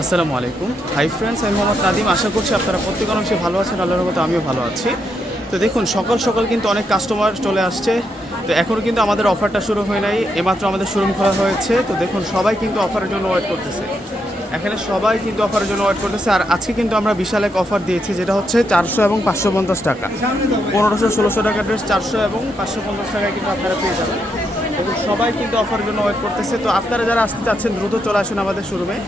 আসসালামু আলাইকুম। Hi friends আমি মোহাম্মদ নাদিম। আশা করছি আপনারা প্রত্যেক অংশে ভালো আছেন, আল্লাহর মতো আমিও ভালো আছি। তো দেখুন, সকাল সকাল কিন্তু অনেক কাস্টমার চলে আসছে। তো এখনও কিন্তু আমাদের অফারটা শুরু হয় নাই। এমাত্র আমাদের শোরুম খোলা হয়েছে। তো দেখুন, সবাই কিন্তু অফারের জন্য ওয়েট করতেছে। এখানে সবাই কিন্তু অফারের জন্য ওয়েট করতেছে। আর আজকে কিন্তু আমরা বিশাল এক অফার দিয়েছি, যেটা হচ্ছে চারশো এবং পাঁচশো পঞ্চাশ টাকা। পনেরোশো, ষোলোশো টাকা ড্রেস চারশো এবং পাঁচশো পঞ্চাশ টাকায় কিন্তু আপনারা পেয়ে যাবেন। এবং সবাই কিন্তু অফারের জন্য ওয়েট করতেছে। তো আপনারা যারা আসতে চাচ্ছেন, দ্রুত চলে আসুন আমাদের শোরুমে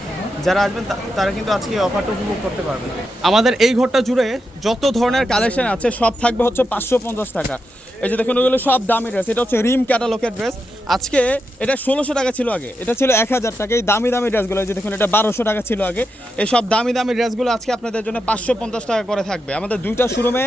যারা আসবেন তারা কিন্তু আজকে অফারটা উপভোগ করতে পারবেন। আমাদের এই ঘরটা জুড়ে যত ধরনের কালেকশন আছে, সব থাকবে হচ্ছে পাঁচশো পঞ্চাশ টাকা। এই যে দেখুন ওগুলো সব দামি ড্রেস এটা হচ্ছে রিম ক্যাটালগের ড্রেস আজকে এটা ষোলোশো টাকা ছিল আগে। এটা ছিল এক হাজার টাকা। এই দামি দামি ড্রেসগুলো এই যে দেখুন, এটা বারোশো টাকা ছিল আগে। এই সব দামি দামি ড্রেসগুলো আজকে আপনাদের জন্য পাঁচশো পঞ্চাশ টাকা করে থাকবে। আমাদের দুইটা শোরুমে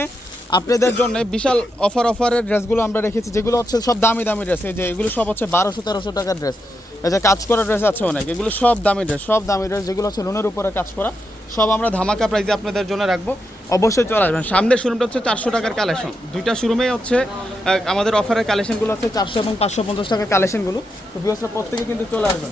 আপনাদের জন্য বিশাল অফার অফারের ড্রেসগুলো আমরা রেখেছি, যেগুলো হচ্ছে সব দামি দামি ড্রেস এই যে এগুলো সব হচ্ছে বারোশো তেরোশো টাকার ড্রেস এই যে কাজ করা ড্রেস আছে অনেক, এগুলো সব দামি ড্রেস সব দামি ড্রেস যেগুলো হচ্ছে লোনের উপরে কাজ করা, সব আমরা ধামাকা প্রাইজে আপনাদের জন্য রাখব। অবশ্যই চলে আসবেন। সামনের শোরুমটা হচ্ছে চারশো টাকার কালেকশন দুইটা শোরুমেই হচ্ছে আমাদের অফারের কালেকশনগুলো হচ্ছে চারশো এবং পাঁচশো পঞ্চাশ টাকার কালেকশনগুলো তো বিয়সরা প্রত্যেকে কিন্তু চলে আসবেন।